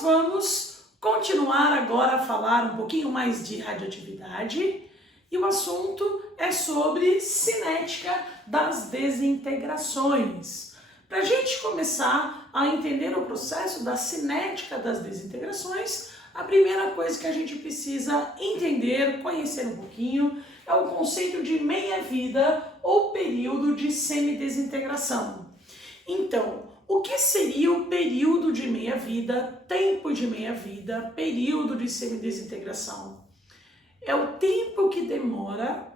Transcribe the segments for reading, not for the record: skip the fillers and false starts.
nós vamos continuar agora a falar um pouquinho mais de radioatividade e o assunto é sobre cinética das desintegrações. Para a gente começar a entender o processo da cinética das desintegrações, a primeira coisa que a gente precisa entender, conhecer um pouquinho, é o conceito de meia-vida ou período de semidesintegração. Então, o que seria o período de meia-vida, tempo de meia-vida, período de semidesintegração? É o tempo que demora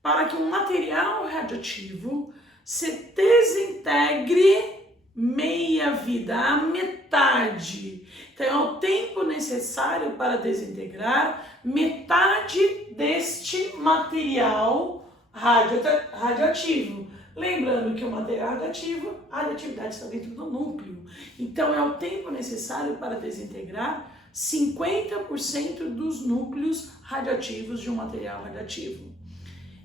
para que um material radioativo se desintegre meia-vida, a metade. Então, é o tempo necessário para desintegrar metade deste material radioativo. Lembrando que o material radioativo, a radioatividade está dentro do núcleo. Então, é o tempo necessário para desintegrar 50% dos núcleos radioativos de um material radioativo.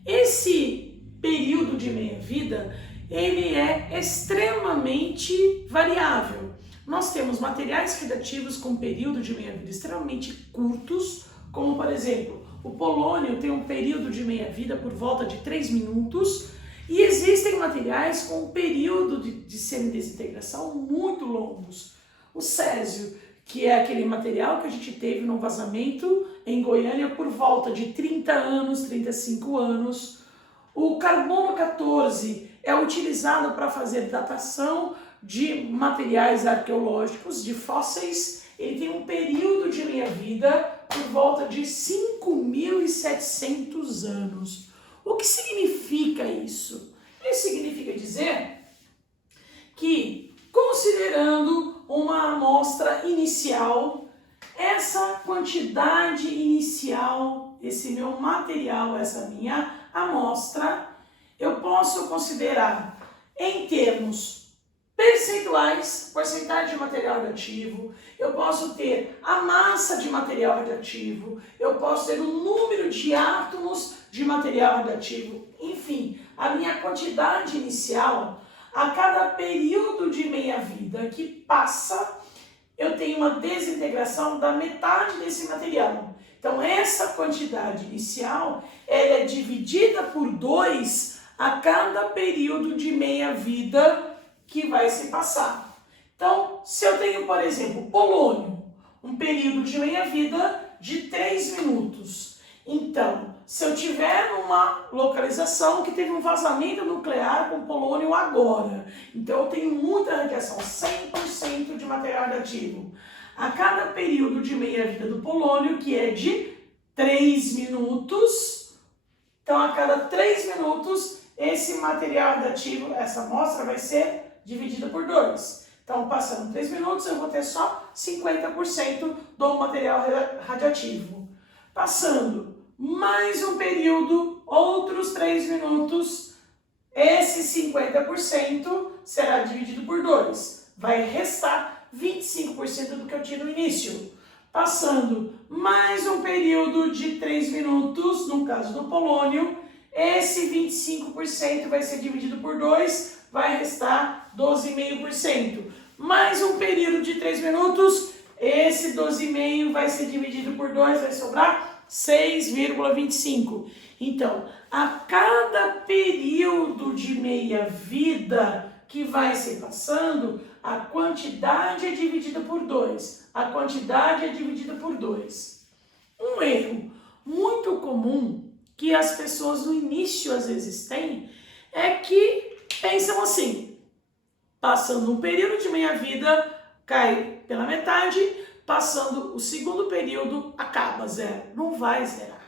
Esse período de meia-vida, ele é extremamente variável. Nós temos materiais radioativos com período de meia-vida extremamente curtos, como por exemplo, o polônio tem um período de meia-vida por volta de 3 minutos, e existem materiais com um período de semidesintegração muito longos. O césio, que é aquele material que a gente teve num vazamento em Goiânia por volta de 30 anos, 35 anos. O carbono 14 é utilizado para fazer datação de materiais arqueológicos, de fósseis. Ele tem um período de meia-vida por volta de 5.700 anos. O que significa isso? Isso significa dizer que, considerando uma amostra inicial, essa quantidade inicial, esse meu material, essa minha amostra, eu posso considerar em termos percentuais, porcentagem de material radioativo, eu posso ter a massa de material radioativo, eu posso ter o número de átomos de material radioativo, enfim, a minha quantidade inicial. A cada período de meia-vida que passa, eu tenho uma desintegração da metade desse material. Então, essa quantidade inicial, ela é dividida por 2 a cada período de meia-vida que vai se passar. Então, se eu tenho, por exemplo, polônio, um período de meia-vida de 3 minutos. Então, se eu tiver uma localização que teve um vazamento nuclear com polônio agora, então eu tenho muita radiação, 100% de material radioativo. A cada período de meia-vida do polônio, que é de 3 minutos, então a cada 3 minutos, esse material radioativo, essa amostra vai ser dividida por 2. Então, passando 3 minutos, eu vou ter só 50% do material radioativo. Passando mais um período, outros 3 minutos, esse 50% será dividido por 2. Vai restar 25% do que eu tinha no início. Passando mais um período de 3 minutos, no caso do polônio, esse 25% vai ser dividido por 2, vai restar 12,5%. Mais um período de 3 minutos, esse 12,5% vai ser dividido por 2, vai sobrar 6,25. Então, a cada período de meia-vida que vai se passando, a quantidade é dividida por 2. A quantidade é dividida por 2. Um erro muito comum que as pessoas no início às vezes têm é que pensam assim: passando um período de meia-vida, cai pela metade, passando o segundo período, acaba, zero. Não vai zerar.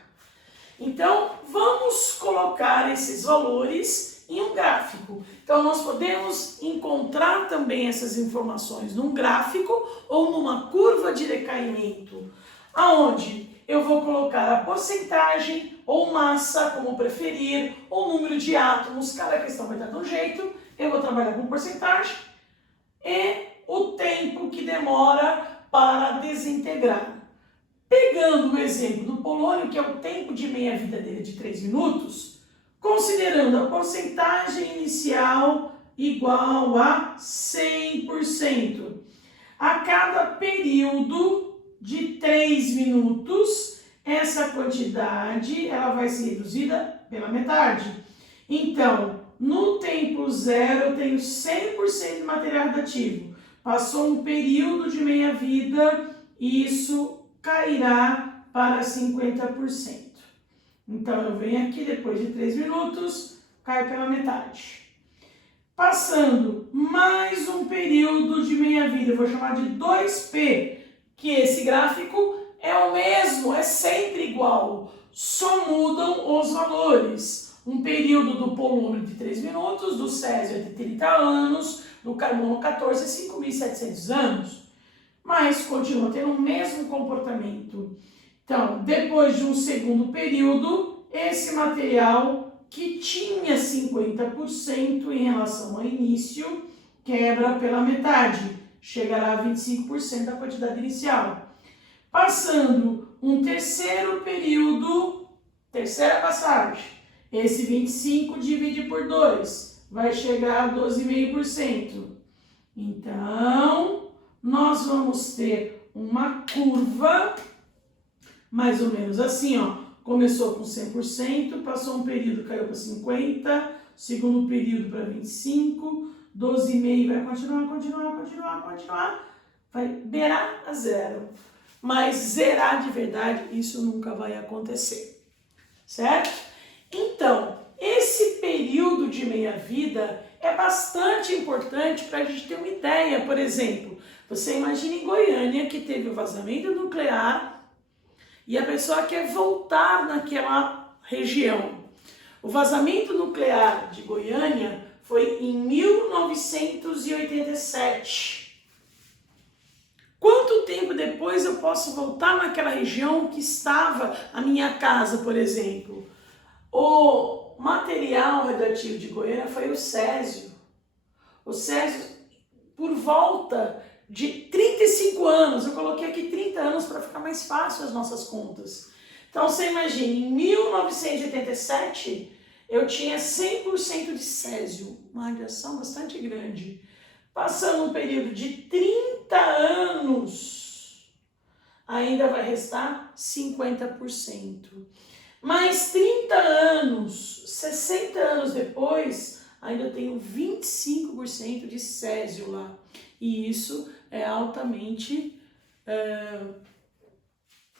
Então, vamos colocar esses valores em um gráfico. Então, nós podemos encontrar também essas informações num gráfico ou numa curva de decaimento, aonde eu vou colocar a porcentagem ou massa, como preferir, ou número de átomos, cada questão vai dar de um jeito. Eu vou trabalhar com porcentagem e o tempo que demora para desintegrar. Pegando o exemplo do polônio, que é o tempo de meia-vida dele de 3 minutos, considerando a porcentagem inicial igual a 100%. A cada período de 3 minutos, essa quantidade ela vai ser reduzida pela metade. Então, no tempo zero, eu tenho 100% de material radioativo. Passou um período de meia-vida, isso cairá para 50%. Então, eu venho aqui, depois de 3 minutos, cai pela metade. Passando mais um período de meia-vida, eu vou chamar de 2P, que esse gráfico é o mesmo, é sempre igual, só mudam os valores. Um período do polônio de 3 minutos, do césio de 30 anos, do carbono 14, 5.700 anos. Mas continua tendo o mesmo comportamento. Então, depois de um segundo período, esse material que tinha 50% em relação ao início, quebra pela metade, chegará a 25% da quantidade inicial. Passando um terceiro período, terceira passagem, esse 25 divide por 2, vai chegar a 12,5%. Então, nós vamos ter uma curva, mais ou menos assim, ó. Começou com 100%, passou um período, caiu para 50%, segundo período para 25%, 12,5% vai continuar, vai beirar a zero. Mas zerar de verdade, isso nunca vai acontecer, certo? Então, esse período de meia-vida é bastante importante para a gente ter uma ideia. Por exemplo, você imagina em Goiânia que teve o vazamento nuclear e a pessoa quer voltar naquela região. O vazamento nuclear de Goiânia foi em 1987. Quanto tempo depois eu posso voltar naquela região que estava a minha casa, por exemplo? O material radioativo de Goiânia foi o césio. O césio, por volta de 35 anos, eu coloquei aqui 30 anos para ficar mais fácil as nossas contas. Então você imagina, em 1987 eu tinha 100% de césio, uma radiação bastante grande. Passando um período de 30 anos, ainda vai restar 50%. Mais 30 anos, 60 anos depois, ainda tenho 25% de césio lá. E isso é altamente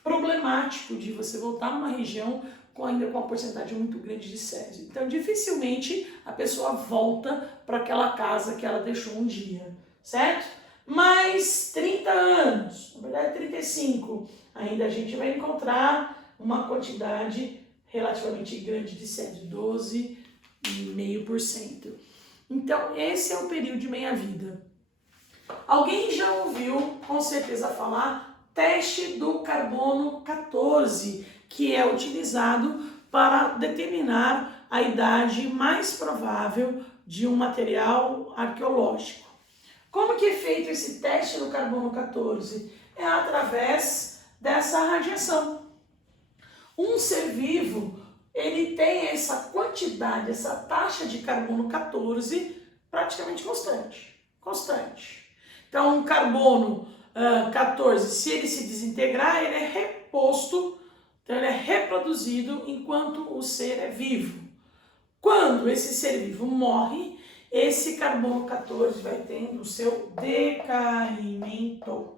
problemático de você voltar numa região ainda com uma porcentagem muito grande de césio. Então, dificilmente a pessoa volta para aquela casa que ela deixou um dia, certo? Mais 30 anos, na verdade 35, ainda a gente vai encontrar uma quantidade relativamente grande de césio, 12,5%. Então, esse é o período de meia-vida. Alguém já ouviu, com certeza, falar teste do carbono 14, que é utilizado para determinar a idade mais provável de um material arqueológico. Como que é feito esse teste do carbono 14? É através dessa radiação. Um ser vivo, ele tem essa quantidade, essa taxa de carbono 14 praticamente constante. Então, um carbono 14, se ele se desintegrar, ele é reposto, então ele é reproduzido enquanto o ser é vivo. Quando esse ser vivo morre, esse carbono 14 vai tendo o seu decaimento.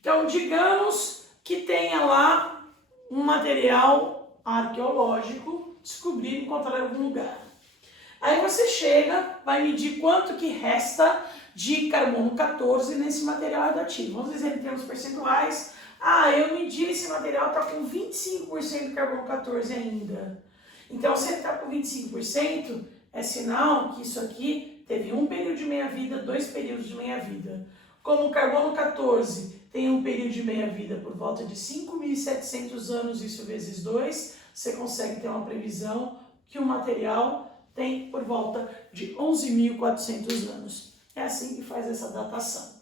Então, digamos que tenha lá um material arqueológico descobrido, encontrado em algum lugar. Aí você chega, vai medir quanto que resta de carbono 14 nesse material radioativo. Vamos dizer em termos percentuais. Eu medi esse material, está com 25% de carbono 14 ainda. Então, se ele está com 25%, é sinal que isso aqui teve um período de meia-vida, 2 períodos de meia-vida. Como o carbono 14 tem um período de meia-vida por volta de 5.700 anos, isso vezes 2, você consegue ter uma previsão que o material tem por volta de 11.400 anos. É assim que faz essa datação.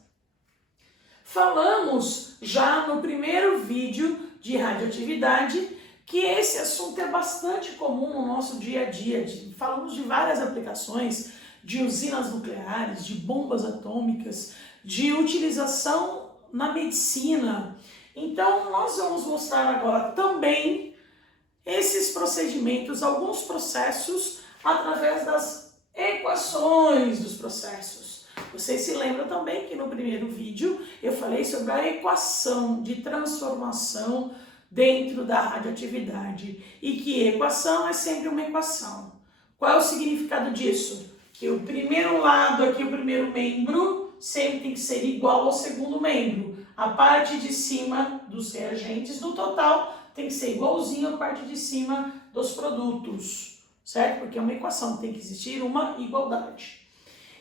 Falamos já no primeiro vídeo de radioatividade que esse assunto é bastante comum no nosso dia a dia. Falamos de várias aplicações de usinas nucleares, de bombas atômicas, de utilização na medicina. Então, nós vamos mostrar agora também esses procedimentos, alguns processos, através das equações dos processos. Vocês se lembram também que no primeiro vídeo eu falei sobre a equação de transformação dentro da radioatividade e que equação é sempre uma equação. Qual é o significado disso? Que o primeiro lado aqui, o primeiro membro, sempre tem que ser igual ao segundo membro. A parte de cima dos reagentes no total tem que ser igualzinho à parte de cima dos produtos, certo? Porque é uma equação, tem que existir uma igualdade.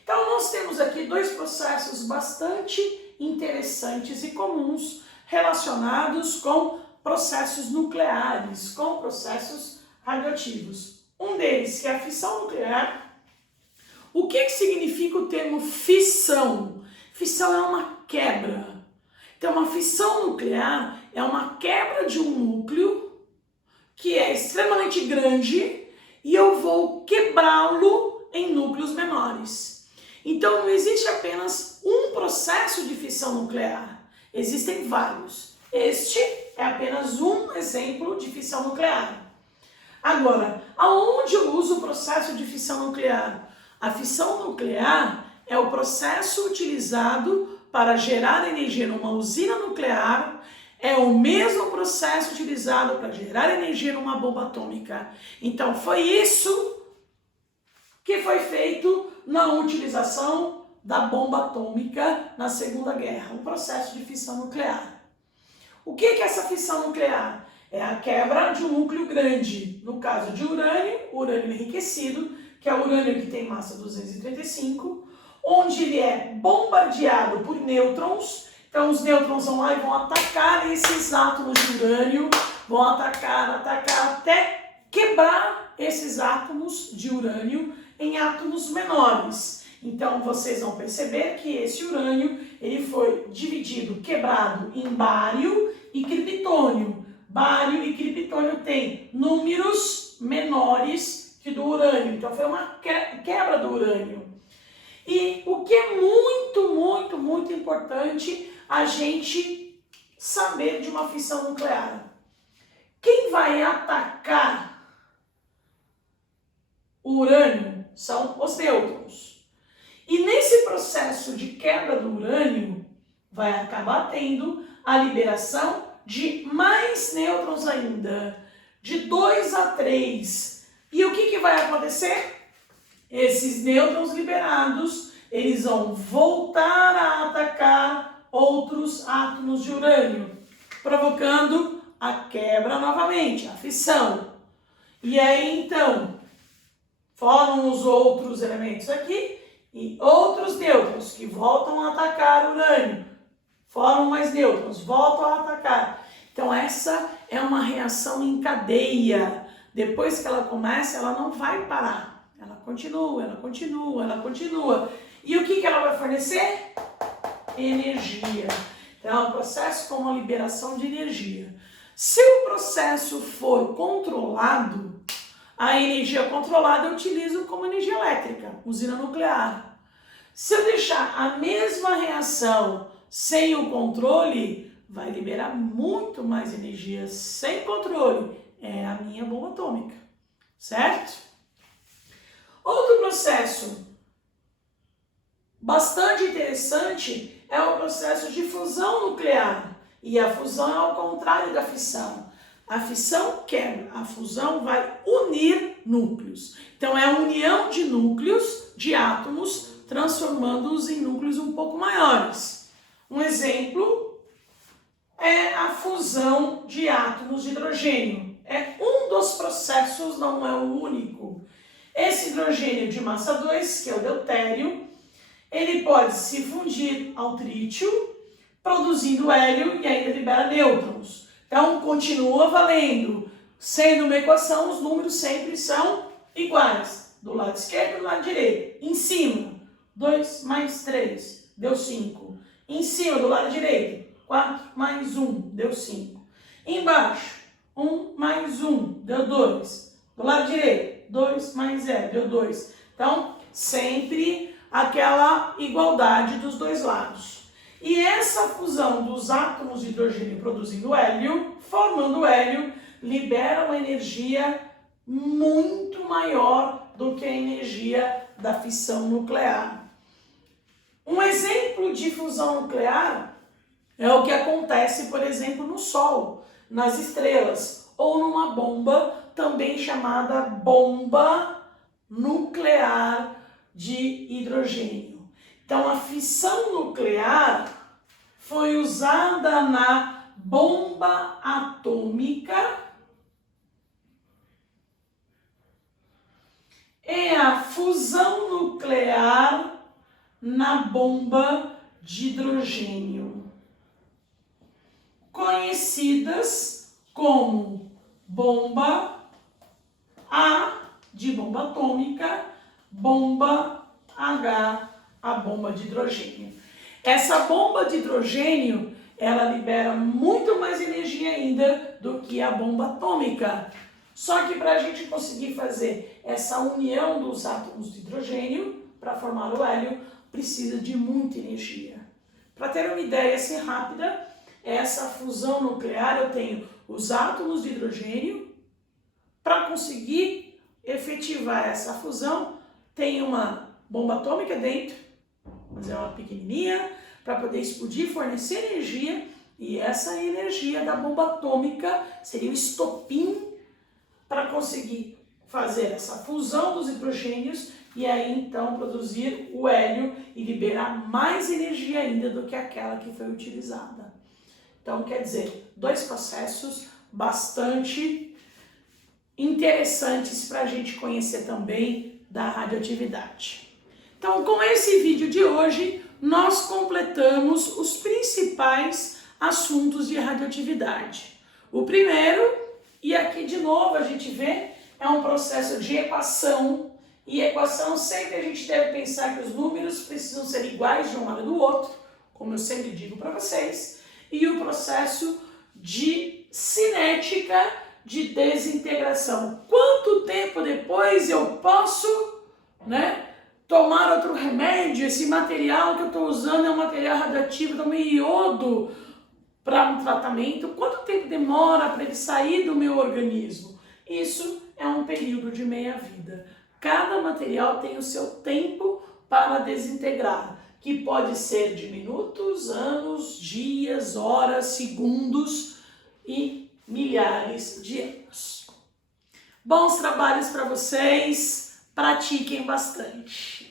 Então, nós temos aqui dois processos bastante interessantes e comuns relacionados com processos nucleares, com processos radioativos. Um deles, que é a fissão nuclear. O que significa o termo fissão? Fissão é uma quebra. Então, uma fissão nuclear é uma quebra de um núcleo que é extremamente grande e eu vou quebrá-lo em núcleos menores. Então, não existe apenas um processo de fissão nuclear. Existem vários. Este é apenas um exemplo de fissão nuclear. Agora, aonde eu uso o processo de fissão nuclear? A fissão nuclear é o processo utilizado para gerar energia numa usina nuclear, é o mesmo processo utilizado para gerar energia numa bomba atômica. Então, foi isso que foi feito na utilização da bomba atômica na Segunda Guerra, um processo de fissão nuclear. O que é essa fissão nuclear? É a quebra de um núcleo grande, no caso de urânio enriquecido, que é o urânio que tem massa 235, onde ele é bombardeado por nêutrons. Então os nêutrons vão lá e vão atacar esses átomos de urânio, vão atacar até quebrar esses átomos de urânio em átomos menores. Então vocês vão perceber que esse urânio ele foi dividido, quebrado em bário e criptônio. Bário e criptônio têm números menores que do urânio. Então foi uma quebra do urânio. E o que é muito importante a gente saber de uma fissão nuclear? Quem vai atacar o urânio são os nêutrons. E nesse processo de quebra do urânio, vai acabar tendo a liberação de mais nêutrons ainda, de 2 a 3. E o que vai acontecer? Esses nêutrons liberados, eles vão voltar a atacar outros átomos de urânio, provocando a quebra novamente, a fissão. E aí, então, formam os outros elementos aqui e outros nêutrons que voltam a atacar o urânio. Formam mais nêutrons, voltam a atacar. Então, essa é uma reação em cadeia. Depois que ela começa, ela não vai parar. Ela continua. E o que ela vai fornecer? Energia. Então, é um processo com uma liberação de energia. Se o processo for controlado, a energia controlada eu utilizo como energia elétrica, usina nuclear. Se eu deixar a mesma reação sem o controle, vai liberar muito mais energia sem controle. É a minha bomba atômica, certo? Outro processo bastante interessante é o processo de fusão nuclear. E a fusão é ao contrário da fissão. A fissão quebra, a fusão vai unir núcleos. Então é a união de núcleos, de átomos, transformando-os em núcleos um pouco maiores. Um exemplo é a fusão de átomos de hidrogênio. É um dos processos, não é o único. Esse hidrogênio de massa 2, que é o deutério, ele pode se fundir ao trítio, produzindo hélio e ainda libera nêutrons. Então, continua valendo. Sendo uma equação, os números sempre são iguais. Do lado esquerdo e do lado direito. Em cima, 2 mais 3, deu 5. Em cima, do lado direito, 4 mais 1, deu 5. Embaixo, 1 mais 1, deu 2. Do lado direito, 2 mais 0, deu 2. Então, sempre aquela igualdade dos dois lados. E essa fusão dos átomos de hidrogênio produzindo hélio, formando hélio, libera uma energia muito maior do que a energia da fissão nuclear. Um exemplo de fusão nuclear é o que acontece, por exemplo, no Sol, nas estrelas, ou numa bomba também chamada bomba nuclear de hidrogênio. Então, a fissão nuclear foi usada na bomba atômica e a fusão nuclear na bomba de hidrogênio, conhecidas como bomba A de bomba atômica, bomba H, a bomba de hidrogênio. Essa bomba de hidrogênio, ela libera muito mais energia ainda do que a bomba atômica. Só que para a gente conseguir fazer essa união dos átomos de hidrogênio para formar o hélio, precisa de muita energia. Para ter uma ideia assim rápida, essa fusão nuclear, eu tenho os átomos de hidrogênio. Para conseguir efetivar essa fusão, tem uma bomba atômica dentro, mas é uma pequenininha, para poder explodir, fornecer energia, e essa energia da bomba atômica seria o estopim para conseguir fazer essa fusão dos hidrogênios e aí então produzir o hélio e liberar mais energia ainda do que aquela que foi utilizada. Então, quer dizer, dois processos bastante interessantes para a gente conhecer também da radioatividade. Então, com esse vídeo de hoje, nós completamos os principais assuntos de radioatividade. O primeiro, e aqui de novo a gente vê, é um processo de equação, e equação sempre a gente deve pensar que os números precisam ser iguais de um lado e do outro, como eu sempre digo para vocês, e o processo de cinética de desintegração. Quanto tempo depois eu posso, tomar outro remédio? Esse material que eu estou usando é um material radioativo, também iodo para um tratamento. Quanto tempo demora para ele sair do meu organismo? Isso é um período de meia-vida. Cada material tem o seu tempo para desintegrar, que pode ser de minutos, anos, dias, horas, segundos e milhares de anos. Bons trabalhos para vocês, pratiquem bastante.